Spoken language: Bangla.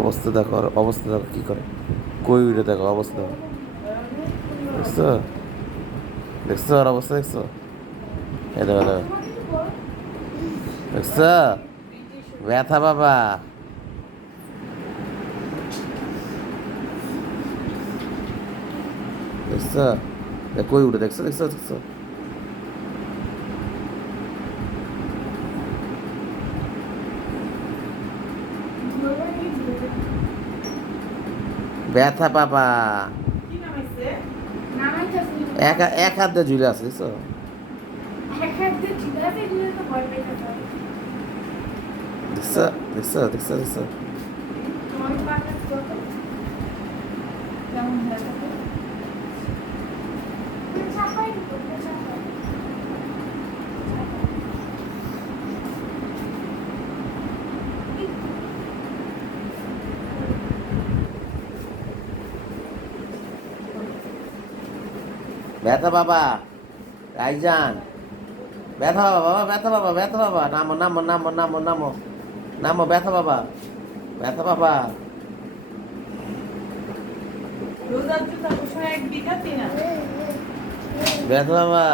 অবস্থা দেখো, আর অবস্থা দেখো কি করে, কই উঠে দেখো অবস্থা দেখো, দেখছো, দেখছো আর অবস্থা দেখছো, এ দেখো দেখো, দেখছো, ব্যথা বাবা, দেখছো, কই উঠে দেখছো, দেখছো, দেখছো, ব্যথা বাবা, এক এক হাত দিয়ে ঝুলে আছে দেখছো, দেখছো, দেখছো, দেখছো, দেখছো, ব্যথা বাবা, রাইজান, ব্যথা বাবা, বাবা ব্যথা বাবা, ব্যথা বাবা, নামো নামো নামো নামো নামো, নামো ব্যথা বাবা, ব্যথা বাবা, ব্যথা বাবা,